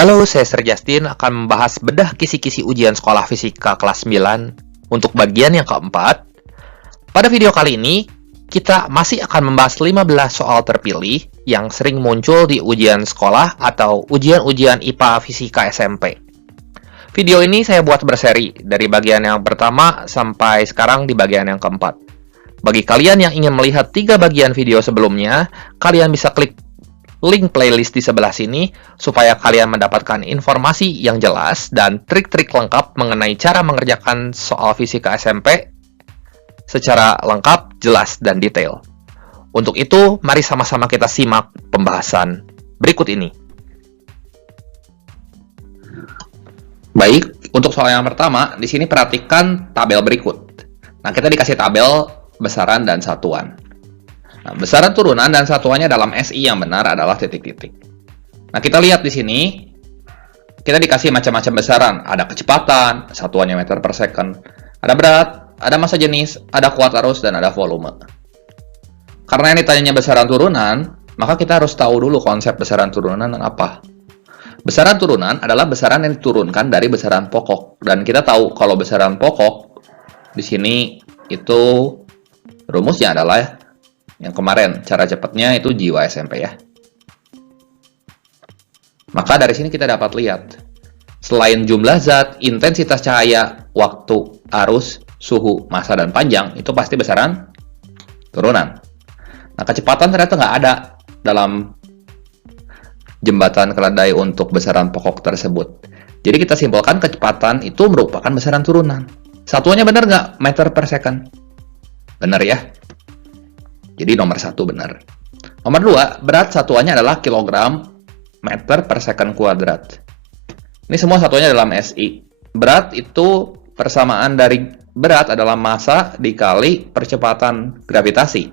Halo, saya Sir Justin akan membahas bedah kisi-kisi ujian sekolah fisika kelas 9 untuk bagian yang keempat. Pada video kali ini, kita masih akan membahas 15 soal terpilih yang sering muncul di ujian sekolah atau ujian-ujian IPA Fisika SMP. Video ini saya buat berseri dari bagian yang pertama sampai sekarang di bagian yang keempat. Bagi kalian yang ingin melihat 3 bagian video sebelumnya, kalian bisa klik link playlist di sebelah sini supaya kalian mendapatkan informasi yang jelas dan trik-trik lengkap mengenai cara mengerjakan soal fisika SMP secara lengkap, jelas, dan detail. Untuk itu, mari sama-sama kita simak pembahasan berikut ini. Baik, untuk soal yang pertama, di sini perhatikan tabel berikut. Nah, kita dikasih tabel besaran dan satuan. Nah, besaran turunan dan satuannya dalam SI yang benar adalah titik-titik. Nah, kita lihat di sini, kita dikasih macam-macam besaran. Ada kecepatan, satuannya meter per second. Ada berat, ada massa jenis, ada kuat arus, dan ada volume. Karena ini ditanyanya besaran turunan, maka kita harus tahu dulu konsep besaran turunan dan apa. Besaran turunan adalah besaran yang diturunkan dari besaran pokok. Dan kita tahu kalau besaran pokok, di sini itu rumusnya adalah yang kemarin, cara cepatnya itu jiwa SMP ya. Maka dari sini kita dapat lihat, selain jumlah zat, intensitas cahaya, waktu, arus, suhu, massa, dan panjang, itu pasti besaran turunan. Nah, kecepatan ternyata nggak ada dalam jembatan keledai untuk besaran pokok tersebut. Jadi kita simpulkan kecepatan itu merupakan besaran turunan. Satuannya benar nggak? Meter per second. Benar ya? Jadi nomor 1 benar. Nomor 2, berat satuannya adalah kilogram meter per second kuadrat. Ini semua satuannya dalam SI. Berat itu persamaan dari berat adalah massa dikali percepatan gravitasi.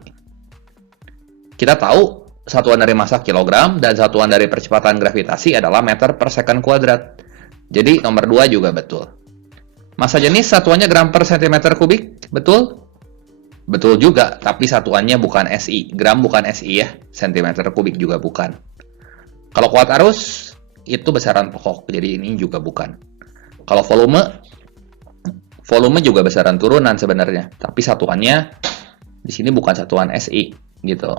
Kita tahu satuan dari massa kilogram dan satuan dari percepatan gravitasi adalah meter per second kuadrat. Jadi nomor 2 juga betul. Massa jenis satuannya gram per centimeter kubik, betul? Betul juga, tapi satuannya bukan SI. Gram bukan SI ya, centimeter kubik juga bukan. Kalau kuat arus, itu besaran pokok, jadi ini juga bukan. Kalau volume juga besaran turunan sebenarnya, tapi satuannya di sini bukan satuan SI, gitu.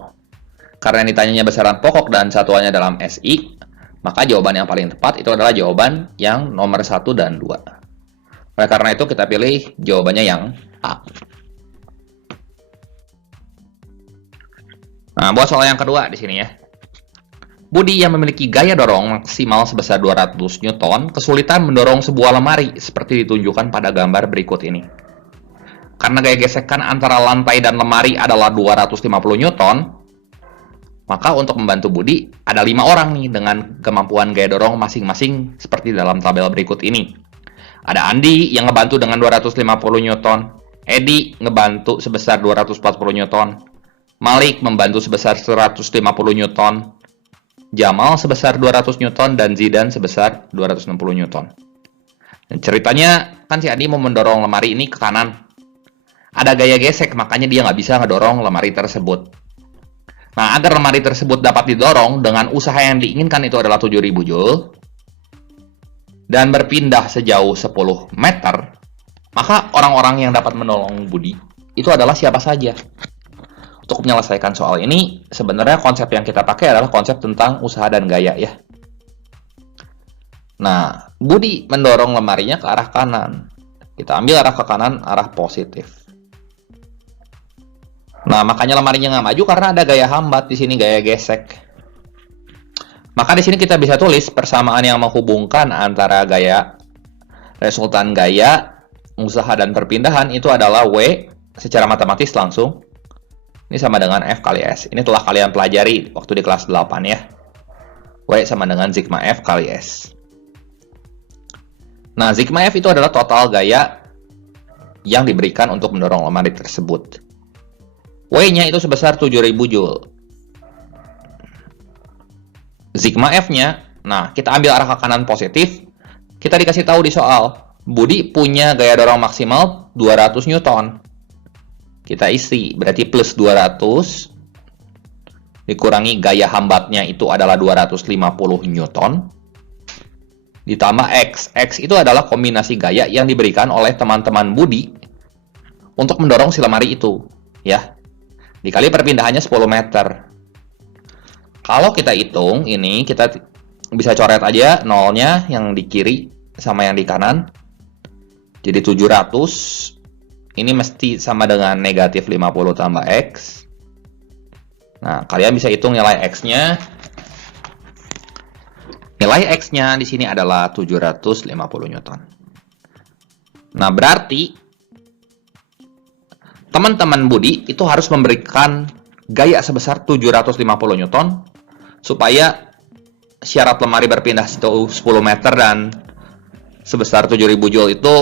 Karena yang ditanyanya besaran pokok dan satuannya dalam SI, maka jawaban yang paling tepat itu adalah jawaban yang nomor 1 dan 2. Oleh karena itu, kita pilih jawabannya yang A. Nah, buat soal yang kedua di sini ya. Budi yang memiliki gaya dorong maksimal sebesar 200 Newton kesulitan mendorong sebuah lemari seperti ditunjukkan pada gambar berikut ini. Karena gaya gesekan antara lantai dan lemari adalah 250 Newton, maka untuk membantu Budi ada 5 orang nih dengan kemampuan gaya dorong masing-masing seperti dalam tabel berikut ini. Ada Andi yang ngebantu dengan 250 Newton, Edi ngebantu sebesar 240 Newton, Malik membantu sebesar 150 Newton, Jamal sebesar 200 Newton, dan Zidan sebesar 260 Newton. Dan ceritanya, kan si Andi mau mendorong lemari ini ke kanan. Ada gaya gesek, makanya dia nggak bisa ngedorong lemari tersebut. Nah, agar lemari tersebut dapat didorong dengan usaha yang diinginkan itu adalah 7.000 Joule, dan berpindah sejauh 10 meter, maka orang-orang yang dapat menolong Budi itu adalah siapa saja. Untuk menyelesaikan soal ini, sebenarnya konsep yang kita pakai adalah konsep tentang usaha dan gaya ya. Nah, Budi mendorong lemarinya ke arah kanan. Kita ambil arah ke kanan, arah positif. Nah, makanya lemarinya nggak maju karena ada gaya hambat di sini, gaya gesek. Maka di sini kita bisa tulis persamaan yang menghubungkan antara gaya, resultan gaya, usaha dan perpindahan itu adalah W secara matematis langsung. Ini sama dengan F kali S. Ini telah kalian pelajari waktu di kelas 8 ya. W sama dengan sigma F kali S. Nah, sigma F itu adalah total gaya yang diberikan untuk mendorong lemari tersebut. W-nya itu sebesar 7.000 Joule. Sigma F-nya, nah kita ambil arah ke kanan positif. Kita dikasih tahu di soal, Budi punya gaya dorong maksimal 200 Newton. Kita isi, berarti plus 200 dikurangi gaya hambatnya itu adalah 250 Newton. ditambah X. X itu adalah kombinasi gaya yang diberikan oleh teman-teman Budi untuk mendorong si lemari itu, ya. Dikali perpindahannya 10 meter. Kalau kita hitung, ini kita bisa coret aja nolnya yang di kiri sama yang di kanan. Jadi 700, ini mesti sama dengan negatif 50 tambah X. Nah, kalian bisa hitung nilai X-nya. Nilai X-nya di sini adalah 750 Newton. Nah, berarti teman-teman Budi itu harus memberikan gaya sebesar 750 Newton supaya syarat lemari berpindah 10 meter dan sebesar 7000 Joule itu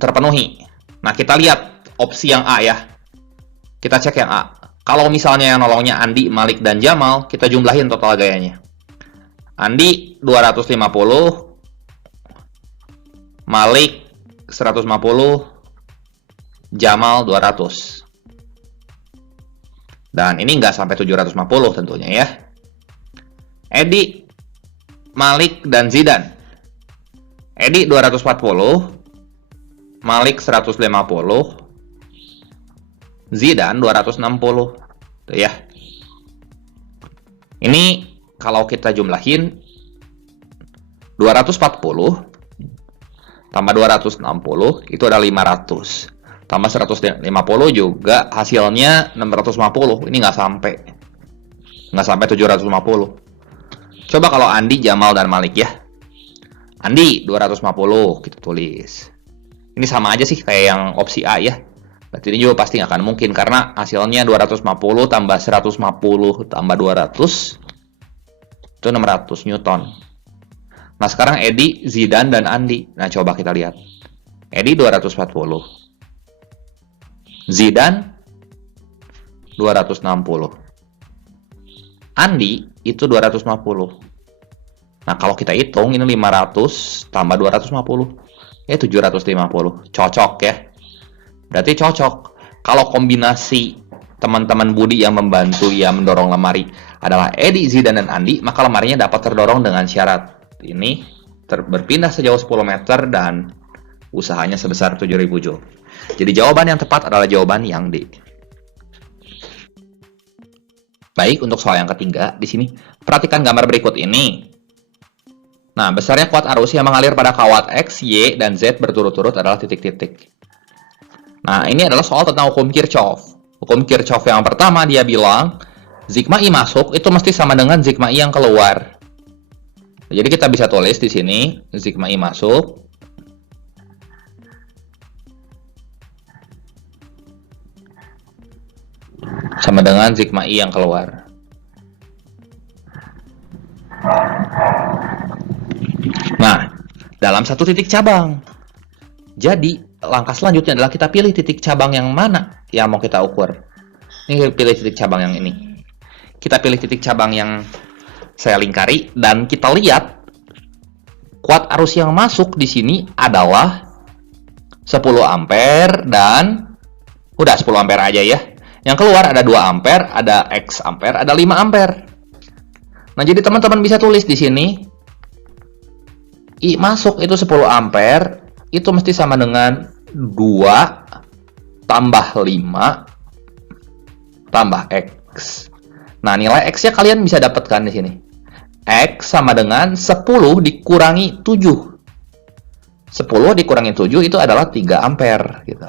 terpenuhi. Nah, kita lihat opsi yang A ya. Kita cek yang A. Kalau misalnya yang nolongnya Andi, Malik, dan Jamal, kita jumlahin total gayanya. Andi 250, Malik 150, Jamal 200. Dan ini nggak sampai 750 tentunya ya. Edi, Malik, dan Zidan. Edi 240, Malik 150, Zidan 260. Tuh ya. Ini kalau kita jumlahin 240 tambah 260 itu ada 500. Tambah 150 juga hasilnya 650. Ini nggak sampai. Nggak sampai 750. Coba kalau Andi, Jamal, dan Malik ya. Andi 250 kita tulis. Ini sama aja sih kayak yang opsi A ya. Berarti ini juga pasti nggak akan mungkin karena hasilnya 250 tambah 150 tambah 200 itu 600 Newton. Nah, sekarang Edi, Zidan, dan Andi. Nah, coba kita lihat. Edi 240. Zidan 260. Andi itu 250. Nah, kalau kita hitung ini 500 tambah 250. 750. Cocok ya. Berarti cocok. Kalau kombinasi teman-teman Budi yang membantu yang mendorong lemari adalah Edi, Zidan, dan Andi, maka lemarinya dapat terdorong dengan syarat ini berpindah sejauh 10 meter dan usahanya sebesar 7000 Joule. Jadi jawaban yang tepat adalah jawaban yang D. Baik, untuk soal yang ketiga di sini perhatikan gambar berikut ini. Nah, besarnya kuat arus yang mengalir pada kawat X, Y, dan Z berturut-turut adalah titik-titik. Nah, ini adalah soal tentang hukum Kirchhoff. Hukum Kirchhoff yang pertama dia bilang sigma I masuk itu mesti sama dengan sigma I yang keluar. Jadi kita bisa tulis di sini sigma I masuk sama dengan sigma I yang keluar. Nah, dalam satu titik cabang. Jadi, langkah selanjutnya adalah kita pilih titik cabang yang mana yang mau kita ukur. Ini pilih titik cabang yang ini. Kita pilih titik cabang yang saya lingkari dan kita lihat kuat arus yang masuk di sini adalah 10 ampere dan udah 10 ampere aja ya. Yang keluar ada 2 ampere, ada X ampere, ada 5 ampere. Nah, jadi teman-teman bisa tulis di sini I masuk itu 10 ampere, itu mesti sama dengan 2 tambah 5 tambah X. Nah, nilai X-nya kalian bisa dapatkan di sini. X sama dengan 10 dikurangi 7. 10 dikurangi 7 itu adalah 3 ampere gitu.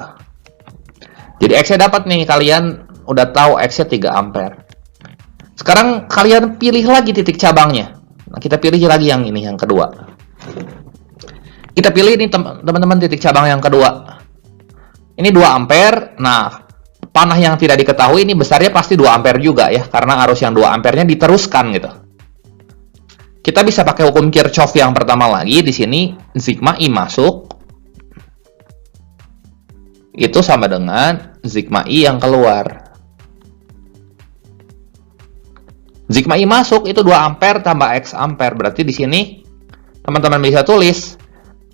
Jadi X-nya dapat nih, kalian udah tahu X-nya 3 ampere. Sekarang kalian pilih lagi titik cabangnya. Nah, kita pilih lagi yang ini, yang kedua. Kita pilih ini teman-teman titik cabang yang kedua. Ini 2 ampere. Nah, panah yang tidak diketahui ini besarnya pasti 2 ampere juga ya, karena arus yang 2 ampernya diteruskan gitu. Kita bisa pakai hukum Kirchhoff yang pertama lagi di sini, sigma I masuk itu sama dengan sigma I yang keluar. Sigma I masuk itu 2 ampere tambah X ampere. Berarti di sini teman-teman bisa tulis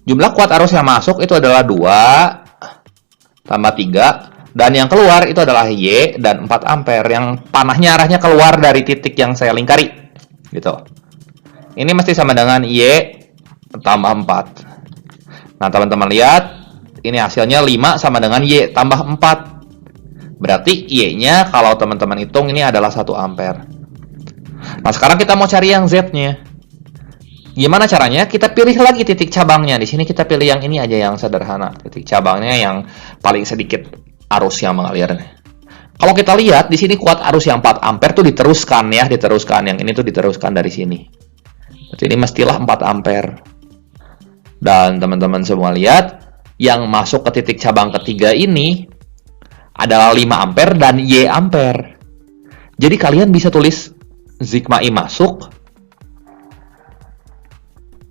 jumlah kuat arus yang masuk itu adalah 2 tambah 3 dan yang keluar itu adalah Y dan 4 ampere. Yang panahnya arahnya keluar dari titik yang saya lingkari gitu. Ini mesti sama dengan Y tambah 4. Nah, teman-teman lihat, ini hasilnya 5 sama dengan Y tambah 4. Berarti Y-nya kalau teman-teman hitung ini adalah 1 ampere. Nah, sekarang kita mau cari yang Z-nya. Gimana caranya? Kita pilih lagi titik cabangnya. Di sini kita pilih yang ini aja yang sederhana. Titik cabangnya yang paling sedikit arus yang mengalir. Kalau kita lihat di sini kuat arus yang 4 ampere tuh diteruskan ya, diteruskan. Yang ini tuh diteruskan dari sini. Berarti ini mestilah 4 ampere. Dan teman-teman semua lihat, yang masuk ke titik cabang ketiga ini adalah 5 ampere dan Y ampere. Jadi kalian bisa tulis sigma I masuk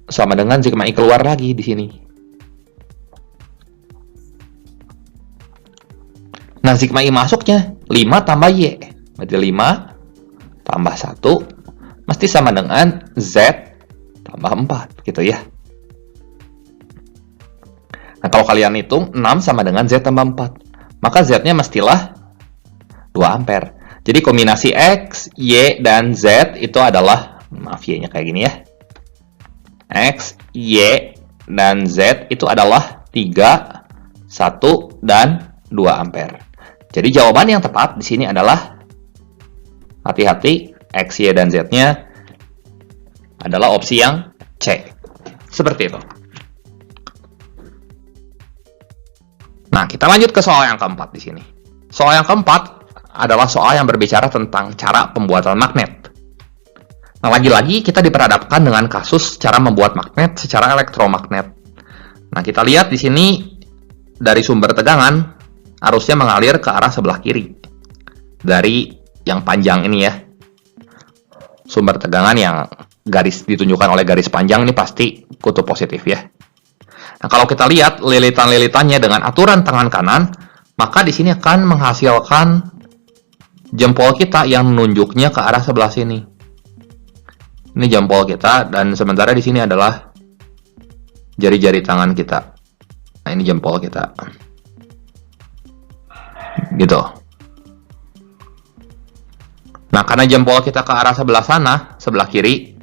sama dengan sigma I keluar lagi di sini. Nah, sigma I masuknya 5 tambah Y. Berarti 5 tambah 1 mesti sama dengan Z tambah 4 gitu ya. Nah, kalau kalian hitung 6 sama dengan Z tambah 4. Maka Z-nya mestilah 2 ampere. Jadi kombinasi X, Y, dan Z itu adalah, maaf Y-nya kayak gini ya. X, Y, dan Z itu adalah 3, 1, dan 2 ampere. Jadi jawaban yang tepat di sini adalah, hati-hati, X, Y, dan Z-nya adalah opsi yang C. Seperti itu. Nah, kita lanjut ke soal yang keempat di sini. Soal yang keempat adalah soal yang berbicara tentang cara pembuatan magnet. Nah, lagi-lagi kita diperhadapkan dengan kasus cara membuat magnet secara elektromagnet. Nah, kita lihat di sini dari sumber tegangan, arusnya mengalir ke arah sebelah kiri. Dari yang panjang ini ya. Sumber tegangan yang garis ditunjukkan oleh garis panjang ini pasti kutub positif ya. Nah, kalau kita lihat lilitan-lilitannya dengan aturan tangan kanan, maka di sini akan menghasilkan jempol kita yang menunjuknya ke arah sebelah sini. Ini jempol kita, dan sementara di sini adalah jari-jari tangan kita. Nah, ini jempol kita. Gitu. Nah, karena jempol kita ke arah sebelah sana, sebelah kiri,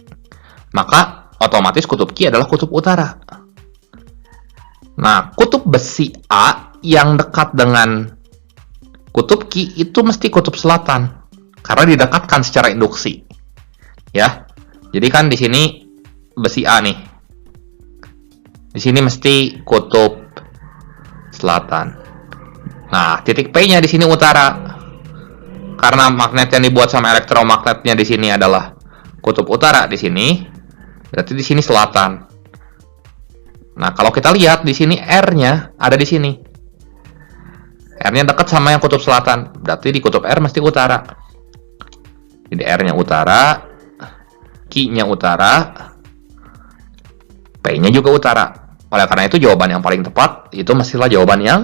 maka otomatis kutub Q adalah kutub utara. Nah, kutub besi A yang dekat dengan kutub Q itu mesti kutub selatan. Karena didekatkan secara induksi. Ya. Jadi kan di sini besi A nih. Di sini mesti kutub selatan. Nah, titik P-nya di sini utara. Karena magnet yang dibuat sama elektromagnetnya di sini adalah kutub utara di sini. Berarti di sini selatan. Nah, kalau kita lihat di sini R-nya ada di sini. R-nya dekat sama yang kutub selatan. Berarti di kutub R mesti utara. Jadi R-nya utara, Q-nya utara, P-nya juga utara. Oleh karena itu jawaban yang paling tepat itu mestilah jawaban yang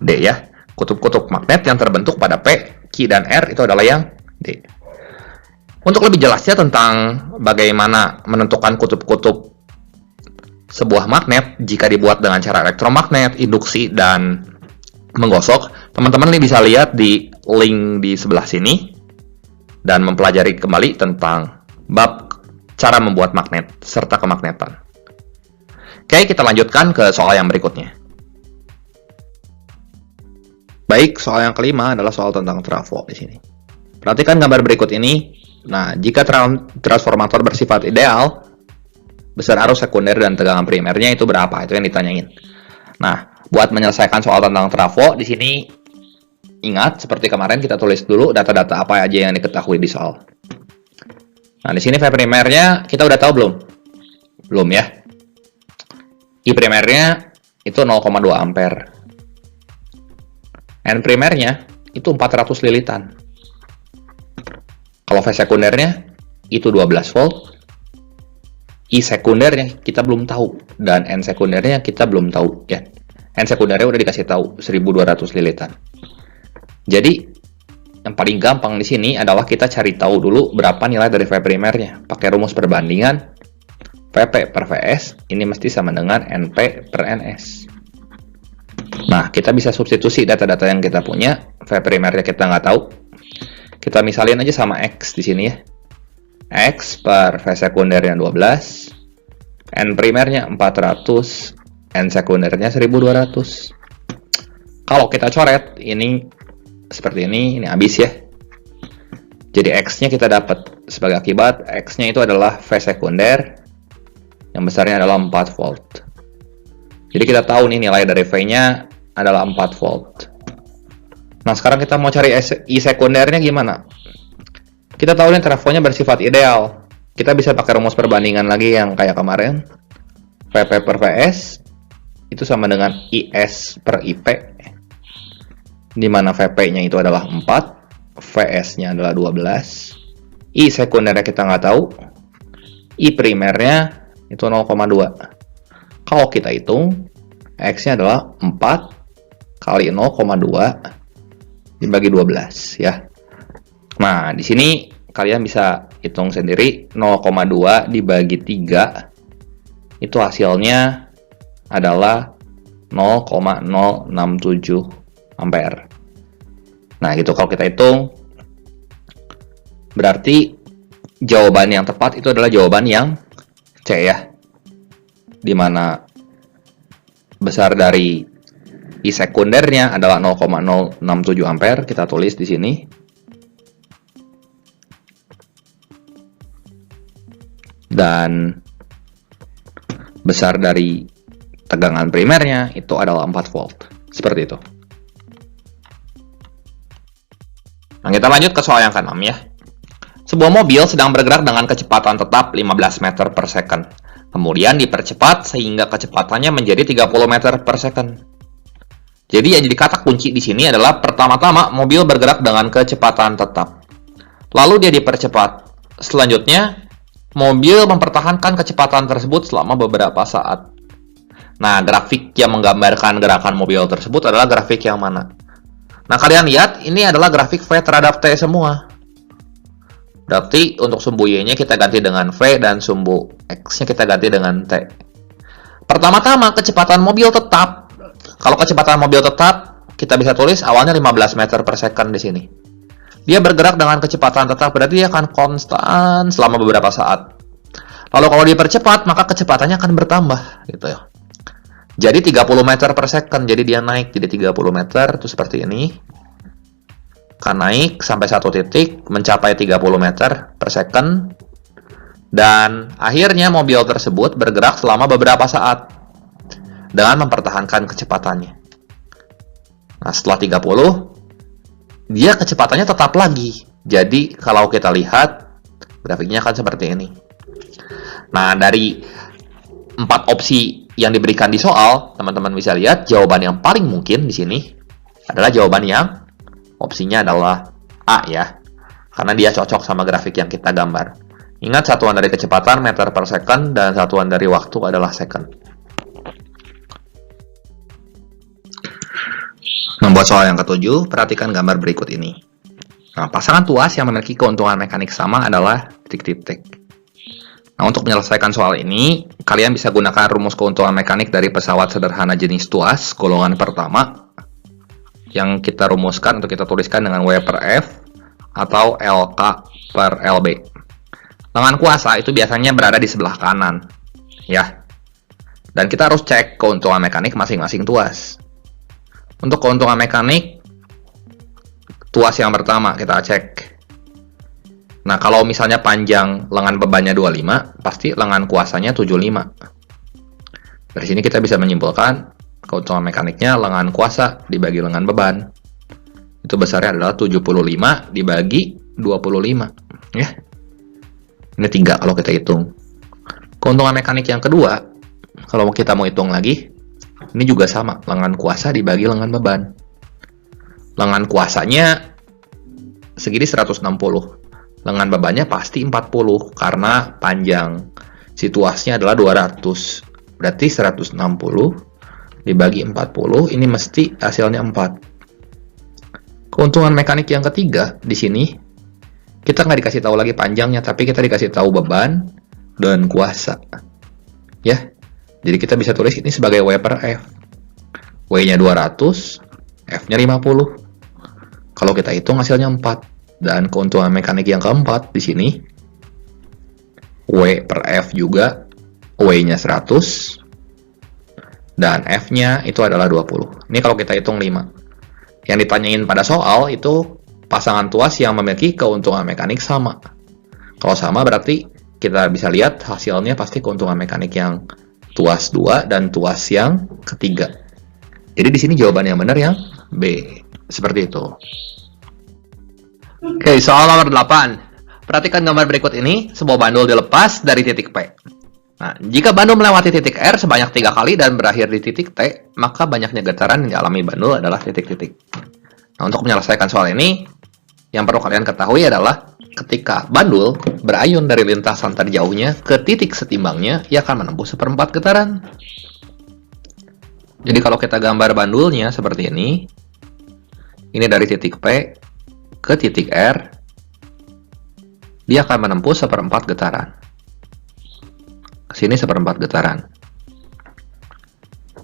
D ya. Kutub-kutub magnet yang terbentuk pada P, Q, dan R itu adalah yang D. Untuk lebih jelasnya tentang bagaimana menentukan kutub-kutub sebuah magnet jika dibuat dengan cara elektromagnet, induksi, dan menggosok, teman-teman bisa lihat di link di sebelah sini dan mempelajari kembali tentang bab cara membuat magnet serta kemagnetan. Oke, kita lanjutkan ke soal yang berikutnya. Baik, soal yang kelima adalah soal tentang trafo di sini. Perhatikan gambar berikut ini. Nah, jika transformator bersifat ideal, besar arus sekunder dan tegangan primernya itu berapa? Itu yang ditanyain. Nah, buat menyelesaikan soal tentang trafo, di sini ingat seperti kemarin kita tulis dulu data-data apa aja yang diketahui di soal. Nah, di sini V primernya kita udah tahu belum? Belum ya. I primernya itu 0,2 ampere. N primernya itu 400 lilitan. Kalau V sekundernya itu 12 volt. I sekundernya kita belum tahu, dan N sekundernya kita belum tahu ya. N sekundernya udah dikasih tahu 1200 lilitan. Jadi yang paling gampang di sini adalah kita cari tahu dulu berapa nilai dari V primernya. Pakai rumus perbandingan Vp per Vs ini mesti sama dengan Np per Ns. Nah, kita bisa substitusi data-data yang kita punya. V primernya kita nggak tahu. Kita misalin aja sama X di sini ya. X per V sekundernya 12 N primernya 400, N sekundernya 1200. Kalau kita coret, ini seperti ini habis ya. Jadi X-nya kita dapat sebagai akibat, X-nya itu adalah V sekunder, yang besarnya adalah 4 volt. Jadi kita tahu nih nilai dari V-nya adalah 4 volt. Nah, sekarang kita mau cari I sekundernya gimana? Kita tahu nih teleponnya bersifat ideal. Kita bisa pakai rumus perbandingan lagi yang kayak kemarin. VP per VS itu sama dengan IS per IP. Di mana VP-nya itu adalah 4. VS-nya adalah 12. I sekundernya kita nggak tahu. I primernya itu 0,2. Kalau kita hitung, X-nya adalah 4 kali 0,2 dibagi 12 ya. Nah, di sini kalian bisa hitung sendiri 0,2 dibagi 3 itu hasilnya adalah 0,067 ampere. Nah, gitu kalau kita hitung, berarti jawaban yang tepat itu adalah jawaban yang C ya. Dimana besar dari I sekundernya adalah 0,067 ampere, kita tulis di sini. Dan besar dari tegangan primernya itu adalah 4 volt. Seperti itu. Nah, kita lanjut ke soal yang ke-6 ya. Sebuah mobil sedang bergerak dengan kecepatan tetap 15 meter per second. Kemudian dipercepat sehingga kecepatannya menjadi 30 meter per second. Jadi yang jadi kata kunci di sini adalah pertama-tama mobil bergerak dengan kecepatan tetap. Lalu dia dipercepat. Selanjutnya, mobil mempertahankan kecepatan tersebut selama beberapa saat. Nah, grafik yang menggambarkan gerakan mobil tersebut adalah grafik yang mana? Nah, kalian lihat, ini adalah grafik V terhadap T semua. Berarti untuk sumbu Y-nya kita ganti dengan V dan sumbu X-nya kita ganti dengan T. Pertama-tama, kecepatan mobil tetap. Kalau kecepatan mobil tetap, kita bisa tulis awalnya 15 meter per second di sini. Dia bergerak dengan kecepatan tetap, berarti dia akan konstan selama beberapa saat. Lalu kalau dipercepat, maka kecepatannya akan bertambah. Gitu ya. Jadi 30 meter per second, jadi dia naik jadi 30 meter, itu seperti ini. Akan naik sampai satu titik, mencapai 30 meter per second. Dan akhirnya mobil tersebut bergerak selama beberapa saat dengan mempertahankan kecepatannya. Nah, setelah 30, dia kecepatannya tetap lagi. Jadi kalau kita lihat, grafiknya akan seperti ini. Nah, dari 4 opsi yang diberikan di soal, teman-teman bisa lihat jawaban yang paling mungkin di sini adalah jawaban yang opsinya adalah A ya. Karena dia cocok sama grafik yang kita gambar. Ingat, satuan dari kecepatan meter per second dan satuan dari waktu adalah second. Membuat soal yang ke-7, perhatikan gambar berikut ini. Nah, pasangan tuas yang memiliki keuntungan mekanik sama adalah titik-titik. Nah, untuk menyelesaikan soal ini, kalian bisa gunakan rumus keuntungan mekanik dari pesawat sederhana jenis tuas, golongan pertama, yang kita rumuskan atau kita tuliskan dengan W per F, atau LK per LB. Lengan kuasa itu biasanya berada di sebelah kanan, ya. Dan kita harus cek keuntungan mekanik masing-masing tuas. Untuk keuntungan mekanik, tuas yang pertama kita cek. Nah, kalau misalnya panjang lengan bebannya 25, pasti lengan kuasanya 75. Dari sini kita bisa menyimpulkan keuntungan mekaniknya lengan kuasa dibagi lengan beban. Itu besarnya adalah 75 dibagi 25. Ya. Ini 3 kalau kita hitung. Keuntungan mekanik yang kedua, kalau kita mau hitung lagi, ini juga sama, lengan kuasa dibagi lengan beban. Lengan kuasanya segini 160. Lengan bebannya pasti 40 karena panjang situasinya adalah 200. Berarti 160 dibagi 40 ini mesti hasilnya 4. Keuntungan mekanik yang ketiga di sini kita nggak dikasih tahu lagi panjangnya, tapi kita dikasih tahu beban dan kuasa. Ya. Jadi kita bisa tulis ini sebagai W per F. W-nya 200, F-nya 50. Kalau kita hitung hasilnya 4. Dan keuntungan mekanik yang keempat di sini W per F juga W-nya 100, dan F-nya itu adalah 20. Ini kalau kita hitung 5. Yang ditanyain pada soal itu pasangan tuas yang memiliki keuntungan mekanik sama. Kalau sama berarti kita bisa lihat hasilnya pasti keuntungan mekanik yang tuas 2 dan tuas yang ketiga. Jadi di sini jawaban yang benar yang B. Seperti itu. Oke, soal nomor 8. Perhatikan gambar berikut ini, sebuah bandul dilepas dari titik P. Nah, jika bandul melewati titik R sebanyak 3 kali dan berakhir di titik T, maka banyaknya getaran yang dialami bandul adalah titik-titik. Nah, untuk menyelesaikan soal ini, yang perlu kalian ketahui adalah ketika bandul berayun dari lintasan terjauhnya ke titik setimbangnya, ia akan menempuh 1/4 getaran. Jadi kalau kita gambar bandulnya seperti ini dari titik P ke titik R, dia akan menempuh 1/4 getaran. Sini 1/4 getaran.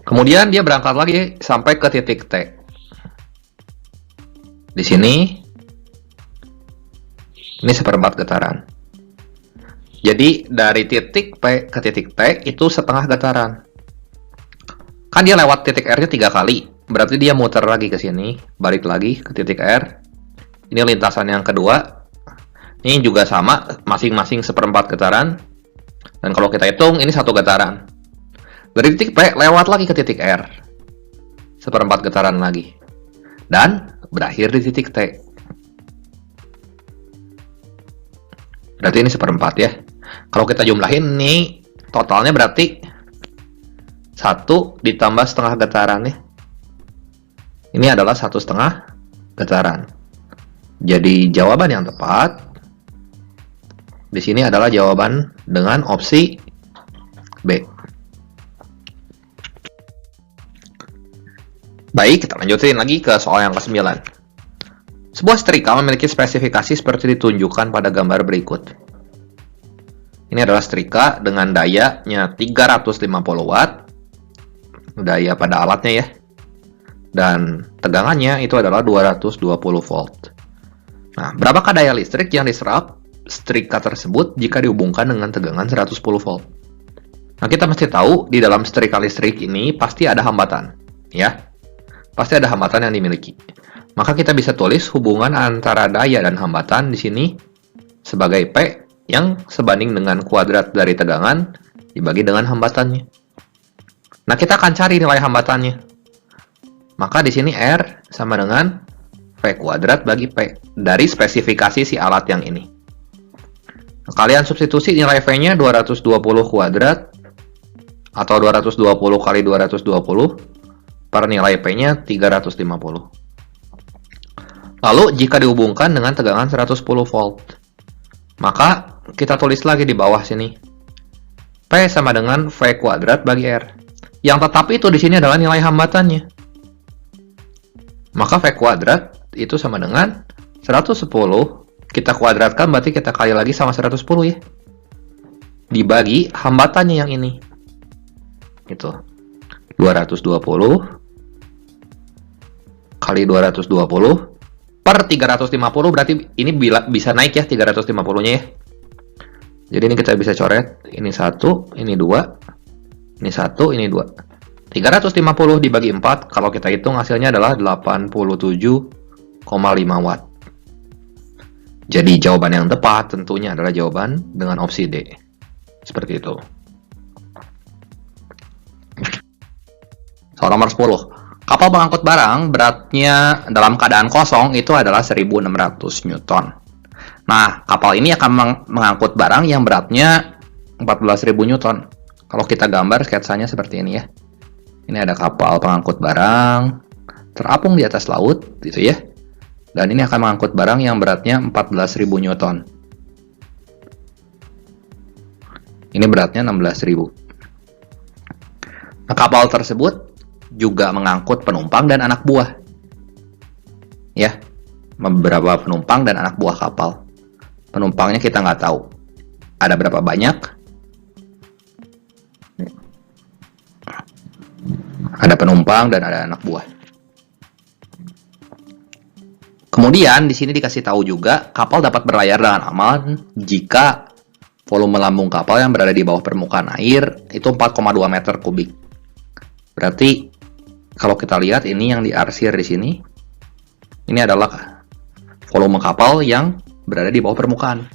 Kemudian dia berangkat lagi sampai ke titik T. Di sini ini 1/4 getaran. Jadi dari titik P ke titik T itu setengah getaran. Kan dia lewat titik R-nya 3 kali. Berarti dia muter lagi ke sini, balik lagi ke titik R. Ini lintasan yang kedua. Ini juga sama, masing-masing 1/4 getaran. Dan kalau kita hitung, ini 1 getaran. Dari titik P, lewat lagi ke titik R. 1/4 getaran lagi. Dan berakhir di titik T. Berarti ini 1/4 ya. Kalau kita jumlahin, ini totalnya berarti 1 ditambah setengah getaran ya. Ini adalah 1,5 getaran. Jadi jawaban yang tepat di sini adalah jawaban dengan opsi B. Baik, kita lanjutin lagi ke soal yang ke-9. Sebuah setrika memiliki spesifikasi seperti ditunjukkan pada gambar berikut. Ini adalah setrika dengan dayanya 350 watt, daya pada alatnya ya, dan tegangannya itu adalah 220 volt. Nah, berapakah daya listrik yang diserap setrika tersebut jika dihubungkan dengan tegangan 110 volt? Nah, kita mesti tahu di dalam setrika listrik ini pasti ada hambatan, ya. Pasti ada hambatan yang dimiliki. Maka kita bisa tulis hubungan antara daya dan hambatan di sini sebagai P yang sebanding dengan kuadrat dari tegangan dibagi dengan hambatannya. Nah, kita akan cari nilai hambatannya. Maka di sini R sama dengan V kuadrat bagi P dari spesifikasi si alat yang ini. Nah, kalian substitusi nilai V-nya 220 kuadrat atau 220 kali 220 per nilai P-nya 350. Lalu jika dihubungkan dengan tegangan 110 volt, maka kita tulis lagi di bawah sini. P sama dengan V kuadrat bagi R. Yang tetap itu di sini adalah nilai hambatannya. Maka V kuadrat itu sama dengan 110, kita kuadratkan berarti kita kali lagi sama 110 ya. Dibagi hambatannya yang ini. Itu. 220 kali 220 per 350 berarti ini bisa naik ya 350-nya ya. Jadi ini kita bisa coret, ini 1, ini 2, ini 1, ini 2. 350 dibagi 4, kalau kita hitung hasilnya adalah 87,5 watt. Jadi jawaban yang tepat tentunya adalah jawaban dengan opsi D. Seperti itu. Soal nomor 10. Kapal pengangkut barang beratnya dalam keadaan kosong itu adalah 1.600 Newton. Nah, kapal ini akan mengangkut barang yang beratnya 14.000 Newton. Kalau kita gambar sketsanya seperti ini ya. Ini ada kapal pengangkut barang terapung di atas laut, gitu ya. Dan ini akan mengangkut barang yang beratnya 14.000 Newton. Ini beratnya 16.000. Nah, kapal tersebut juga mengangkut penumpang dan anak buah. Ya, beberapa penumpang dan anak buah kapal. Penumpangnya kita nggak tahu. Ada berapa banyak? Ada penumpang dan ada anak buah. Kemudian di sini dikasih tahu juga kapal dapat berlayar dengan aman jika volume lambung kapal yang berada di bawah permukaan air itu 4,2 meter kubik. Berarti kalau kita lihat ini yang diarsir di sini, ini adalah volume kapal yang berada di bawah permukaan.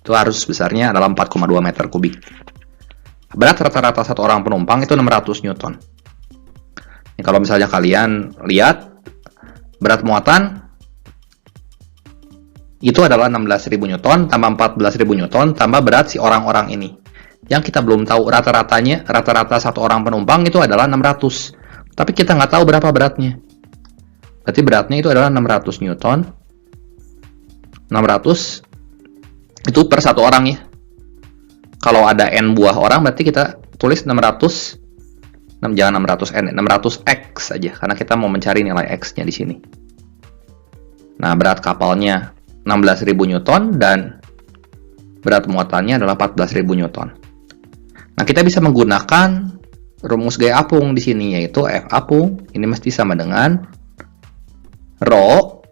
Itu arus besarnya adalah 4,2 meter kubik. Berat rata-rata satu orang penumpang itu 600 Newton. Ini kalau misalnya kalian lihat berat muatan itu adalah 16.000 Newton tambah 14.000 Newton tambah berat si orang-orang ini. Yang kita belum tahu rata-ratanya, rata-rata satu orang penumpang itu adalah 600. Tapi kita nggak tahu berapa beratnya. Berarti beratnya itu adalah 600 Newton. 600 itu per satu orang ya. Kalau ada N buah orang berarti kita tulis 600, jangan 600N, 600X saja. Karena kita mau mencari nilai X-nya di sini. Nah, berat kapalnya 16.000 Newton dan berat muatannya adalah 14.000 Newton. Nah, kita bisa menggunakan rumus gaya apung di sini, yaitu F apung ini mesti sama dengan rho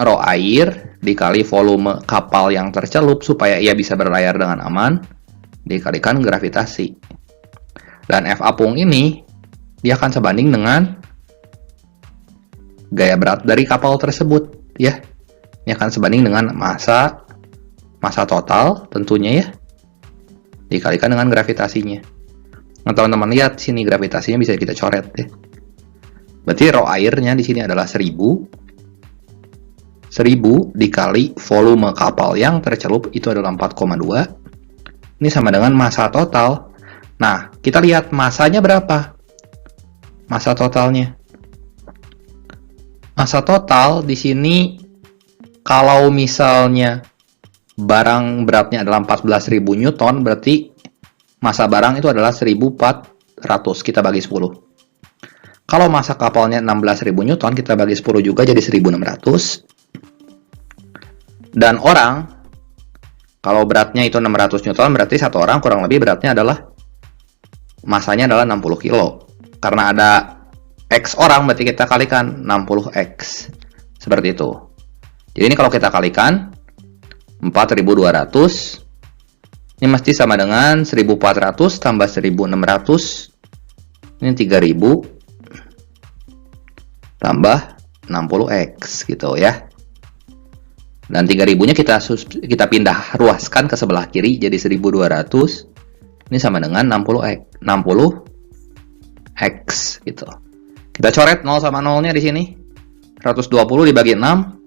air dikali volume kapal yang tercelup supaya ia bisa berlayar dengan aman dikalikan gravitasi. Dan F apung ini dia akan sebanding dengan gaya berat dari kapal tersebut ya. Ini akan sebanding dengan massa total tentunya ya, dikalikan dengan gravitasinya. Nah, teman-teman lihat sini gravitasinya bisa kita coret ya. Berarti rho airnya di sini adalah 1000 dikali volume kapal yang tercelup itu adalah 4,2. Ini sama dengan massa total. Nah, kita lihat massanya berapa? Massa totalnya. Massa total di sini kalau misalnya barang beratnya adalah 14.000 Newton, berarti massa barang itu adalah 1.400, kita bagi 10. Kalau massa kapalnya 16.000 Newton, kita bagi 10 juga jadi 1.600. Dan orang, kalau beratnya itu 600 Newton, berarti satu orang kurang lebih beratnya adalah, massanya adalah 60 kilo. Karena ada X orang, berarti kita kalikan 60X. Seperti itu. Jadi ini kalau kita kalikan 4.200 ini mesti sama dengan 1.400 tambah 1.600 ini 3.000 tambah 60X gitu ya. Dan 3.000-nya kita pindah ruaskan ke sebelah kiri jadi 1.200 ini sama dengan 60X gitu. Kita coret 0 sama 0-nya di sini. 120 dibagi 6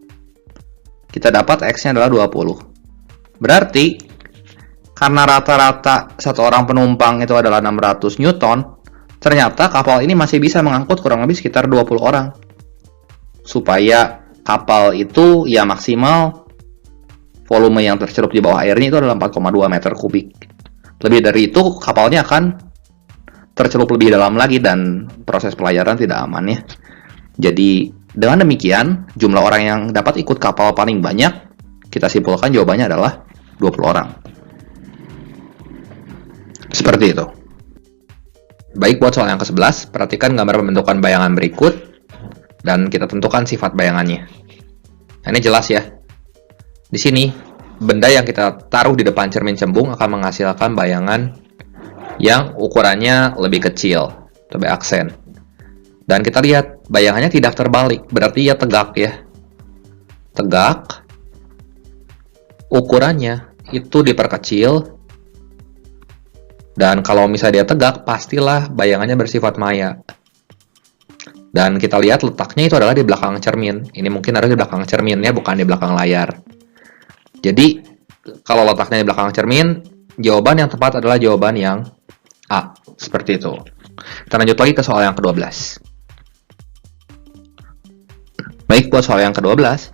kita dapat X-nya adalah 20. Berarti, karena rata-rata satu orang penumpang itu adalah 600 Newton, ternyata kapal ini masih bisa mengangkut kurang lebih sekitar 20 orang. Supaya kapal itu ya maksimal volume yang tercelup di bawah airnya itu adalah 4,2 meter kubik. Lebih dari itu, kapalnya akan tercelup lebih dalam lagi dan proses pelayaran tidak aman ya. Jadi, dengan demikian, jumlah orang yang dapat ikut kapal paling banyak, kita simpulkan jawabannya adalah 20 orang. Seperti itu. Baik, buat soal yang ke-11, perhatikan gambar pembentukan bayangan berikut, dan kita tentukan sifat bayangannya. Nah, ini jelas ya. Di sini, benda yang kita taruh di depan cermin cembung akan menghasilkan bayangan yang ukurannya lebih kecil, lebih aksen. Dan kita lihat bayangannya tidak terbalik, berarti ya tegak ya. Tegak, ukurannya itu diperkecil, dan kalau misalnya dia tegak, pastilah bayangannya bersifat maya. Dan kita lihat letaknya itu adalah di belakang cermin. Ini mungkin harus di belakang cermin ya, bukan di belakang layar. Jadi, kalau letaknya di belakang cermin, jawaban yang tepat adalah jawaban yang A. Seperti itu. Kita lanjut lagi ke soal yang ke-12. Baik, buat soal yang ke-12,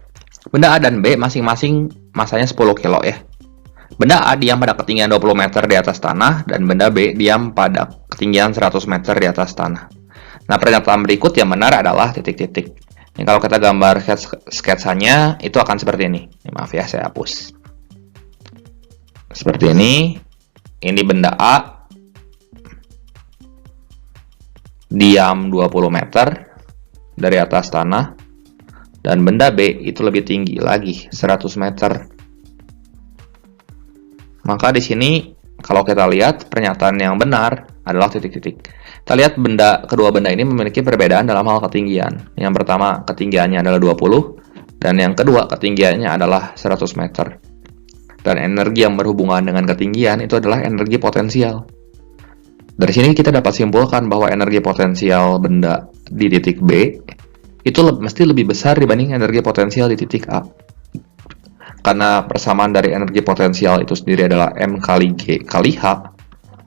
benda A dan B masing-masing masanya 10 kilo ya. Benda A diam pada ketinggian 20 meter di atas tanah, dan benda B diam pada ketinggian 100 meter di atas tanah. Nah, pernyataan berikut yang benar adalah titik-titik. Ini kalau kita gambar sketsanya, itu akan seperti ini. Maaf ya, saya hapus. Seperti ini benda A, diam 20 meter dari atas tanah, dan benda B itu lebih tinggi lagi, 100 meter. Maka di sini Kalau kita lihat, pernyataan yang benar adalah titik-titik. Kita lihat kedua benda ini memiliki perbedaan dalam hal ketinggian. Yang pertama, ketinggiannya adalah 20, dan yang kedua, ketinggiannya adalah 100 meter. Dan energi yang berhubungan dengan ketinggian itu adalah energi potensial. Dari sini kita dapat simpulkan bahwa energi potensial benda di titik B itu mesti lebih besar dibanding energi potensial di titik A. Karena persamaan dari energi potensial itu sendiri adalah M kali G kali H,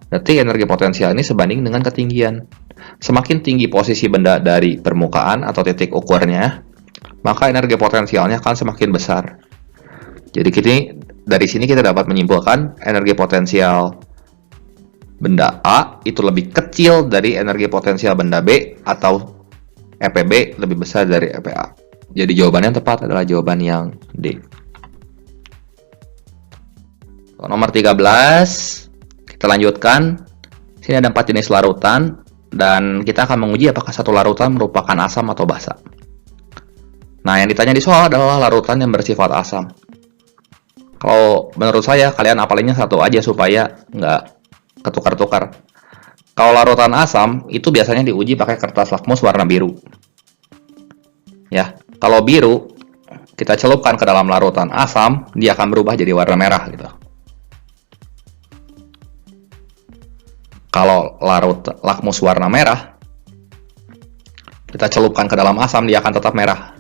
berarti energi potensial ini sebanding dengan ketinggian. Semakin tinggi posisi benda dari permukaan atau titik ukurnya, maka energi potensialnya akan semakin besar. Jadi dari sini kita dapat menyimpulkan energi potensial benda A itu lebih kecil dari energi potensial benda B, atau EPB lebih besar dari EPA. Jadi jawaban yang tepat adalah jawaban yang D. Nomor 13, kita lanjutkan. Sini ada 4 jenis larutan, dan kita akan menguji apakah satu larutan merupakan asam atau basa. Nah, yang ditanya di soal adalah larutan yang bersifat asam. Kalau menurut saya, kalian hafalinnya satu aja supaya nggak ketukar-tukar. Kalau larutan asam, itu biasanya diuji pakai kertas lakmus warna biru. Ya, kalau biru, kita celupkan ke dalam larutan asam, dia akan berubah jadi warna merah gitu. Kalau lakmus warna merah, kita celupkan ke dalam asam, dia akan tetap merah.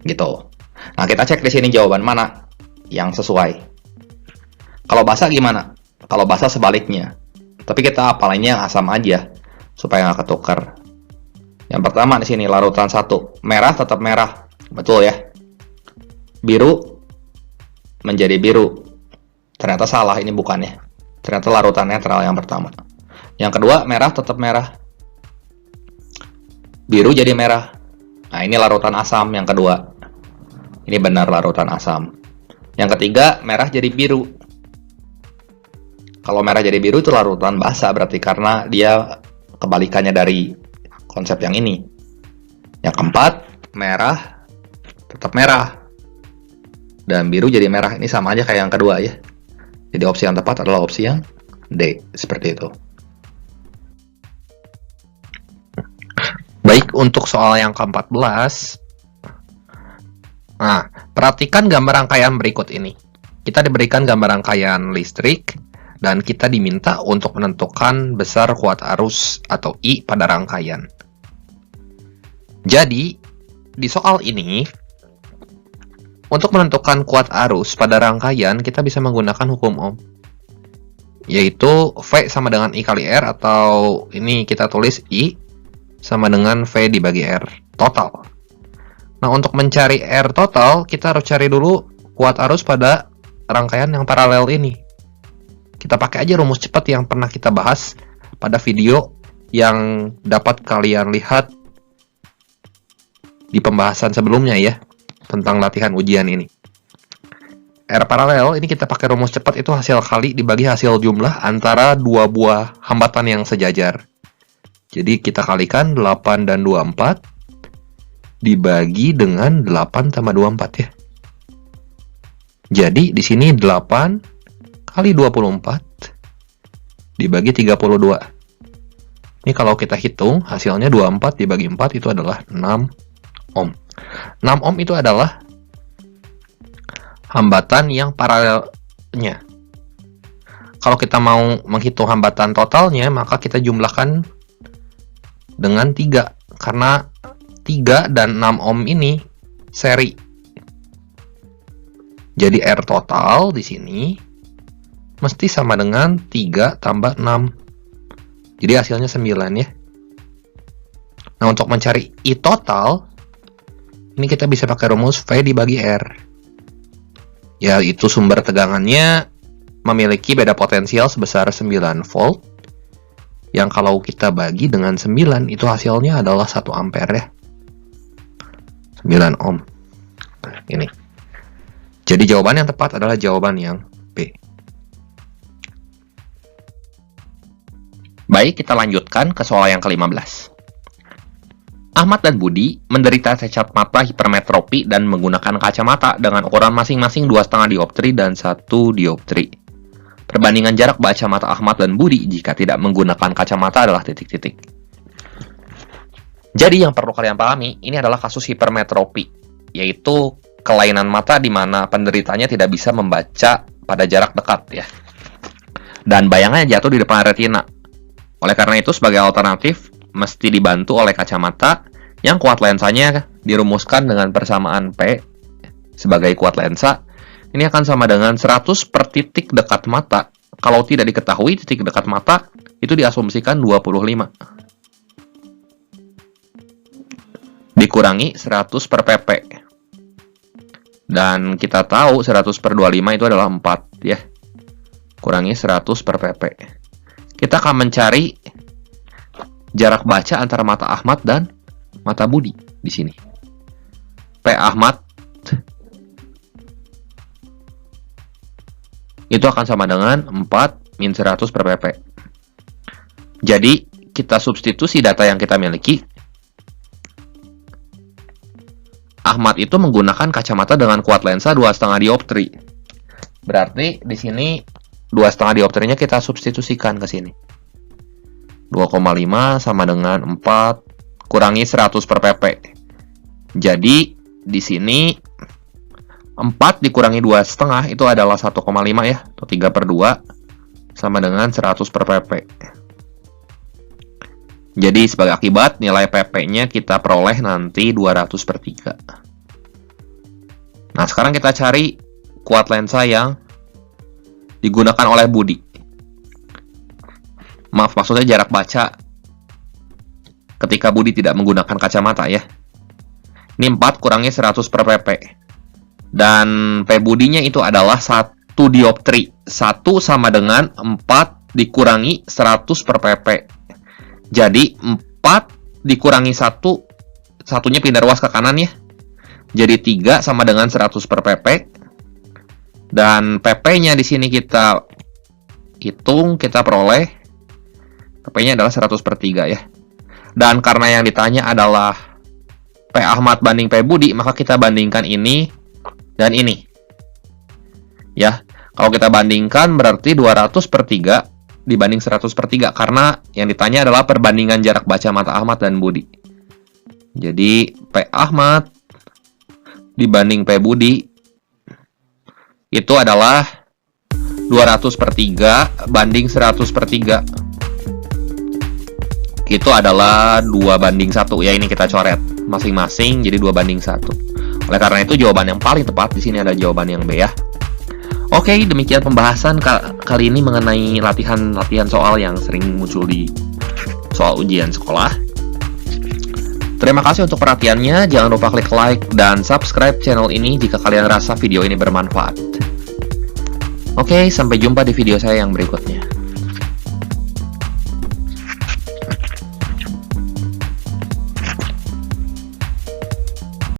Gitu. Nah, kita cek di sini jawaban mana yang sesuai. Kalau basa gimana? Kalau basa sebaliknya. Tapi kita hafalinnya yang asam aja supaya nggak ketukar. Yang pertama di sini larutan 1, merah tetap merah. Betul ya? Biru menjadi biru. Ternyata salah, ini bukannya. Ternyata larutan netral yang pertama. Yang kedua, merah tetap merah. Biru jadi merah. Nah, ini larutan asam yang kedua. Ini benar larutan asam. Yang ketiga, merah jadi biru. Kalau merah jadi biru itu larutan basa, berarti karena dia kebalikannya dari konsep yang ini. Yang keempat, merah tetap merah. Dan biru jadi merah. Ini sama aja kayak yang kedua ya. Jadi opsi yang tepat adalah opsi yang D, seperti itu. Baik, untuk soal yang ke-14. Nah, perhatikan gambar rangkaian berikut ini. Kita diberikan gambar rangkaian listrik, dan kita diminta untuk menentukan besar kuat arus atau I pada rangkaian. Jadi, di soal ini, untuk menentukan kuat arus pada rangkaian, kita bisa menggunakan hukum Ohm. Yaitu V sama dengan I kali R, atau ini kita tulis I sama dengan V dibagi R total. Nah, untuk mencari R total, kita harus cari dulu kuat arus pada rangkaian yang paralel ini. Kita pakai aja rumus cepat yang pernah kita bahas pada video yang dapat kalian lihat di pembahasan sebelumnya ya, tentang latihan ujian ini. R paralel ini kita pakai rumus cepat, itu hasil kali dibagi hasil jumlah antara dua buah hambatan yang sejajar. Jadi kita kalikan 8 dan 24 dibagi dengan 8 tambah 24 ya. Jadi di sini 8 kali 24 dibagi 32. Ini kalau kita hitung hasilnya 24 dibagi 4 itu adalah 6 ohm. 6 ohm itu adalah hambatan yang paralelnya. Kalau kita mau menghitung hambatan totalnya, maka kita jumlahkan dengan 3. Karena 3 dan 6 ohm ini seri. Jadi R total di sini mesti sama dengan 3 tambah 6. Jadi hasilnya 9 ya. Nah, untuk mencari I total, ini kita bisa pakai rumus V dibagi R. Yaitu sumber tegangannya memiliki beda potensial sebesar 9 volt. Yang kalau kita bagi dengan 9, itu hasilnya adalah 1 ampere ya. 9 ohm. Nah, ini. Jadi jawaban yang tepat adalah jawaban yang B. Baik, kita lanjutkan ke soal yang ke-15. Ahmad dan Budi menderita cacat mata hipermetropi dan menggunakan kacamata dengan ukuran masing-masing 2,5 dioptri dan 1 dioptri. Perbandingan jarak baca mata Ahmad dan Budi jika tidak menggunakan kacamata adalah titik-titik. Jadi yang perlu kalian pahami, ini adalah kasus hipermetropi, yaitu kelainan mata di mana penderitanya tidak bisa membaca pada jarak dekat ya. Dan bayangannya jatuh di depan retina. Oleh karena itu sebagai alternatif mesti dibantu oleh kacamata yang kuat lensanya dirumuskan dengan persamaan P sebagai kuat lensa. Ini akan sama dengan 100 per titik dekat mata. Kalau tidak diketahui titik dekat mata, itu diasumsikan 25. Dikurangi 100 per pp. Dan kita tahu 100 per 25 itu adalah 4 ya. Kurangi 100 per pp. Kita akan mencari jarak baca antara mata Ahmad dan mata Budi di sini. P Ahmad itu akan sama dengan 4 min 100 per pp. Jadi, kita substitusi data yang kita miliki. Ahmad itu menggunakan kacamata dengan kuat lensa 2,5 dioptri. Berarti di sini 2,5 dioptrinya kita substitusikan ke sini. 2,5 sama dengan 4 kurangi 100 per pp. Jadi di sini 4 dikurangi 2,5 itu adalah 1,5 ya, atau 3 per 2 sama dengan 100 per pp. Jadi sebagai akibat nilai pp-nya kita peroleh nanti 200 per 3. Nah sekarang kita cari kuat lensa yang digunakan oleh Budi. Maaf, maksudnya jarak baca ketika Budi tidak menggunakan kacamata ya. Ini 4 kurangi 100 per pp. Dan P Budinya itu adalah 1 dioptri. 1 sama dengan 4 dikurangi 100 per pp. Jadi 4 dikurangi 1, satunya pindah ruas ke kanan ya. Jadi 3 sama dengan 100 per pp. Dan pp-nya di sini kita hitung, kita peroleh pp-nya adalah 100 per 3 ya. Dan karena yang ditanya adalah P Ahmad banding P Budi, maka kita bandingkan ini dan ini. Ya, kalau kita bandingkan berarti 200 per 3 dibanding 100 per 3, karena yang ditanya adalah perbandingan jarak baca mata Ahmad dan Budi. Jadi P Ahmad dibanding P Budi itu adalah 200 per 3 banding 100 per 3. Itu adalah 2 banding 1 ya, ini kita coret masing-masing jadi 2 banding 1. Oleh karena itu jawaban yang paling tepat di sini ada jawaban yang B ya. Oke, demikian pembahasan kali ini mengenai latihan soal yang sering muncul di soal ujian sekolah. Terima kasih untuk perhatiannya. Jangan lupa klik like dan subscribe channel ini jika kalian rasa video ini bermanfaat. Oke, sampai jumpa di video saya yang berikutnya.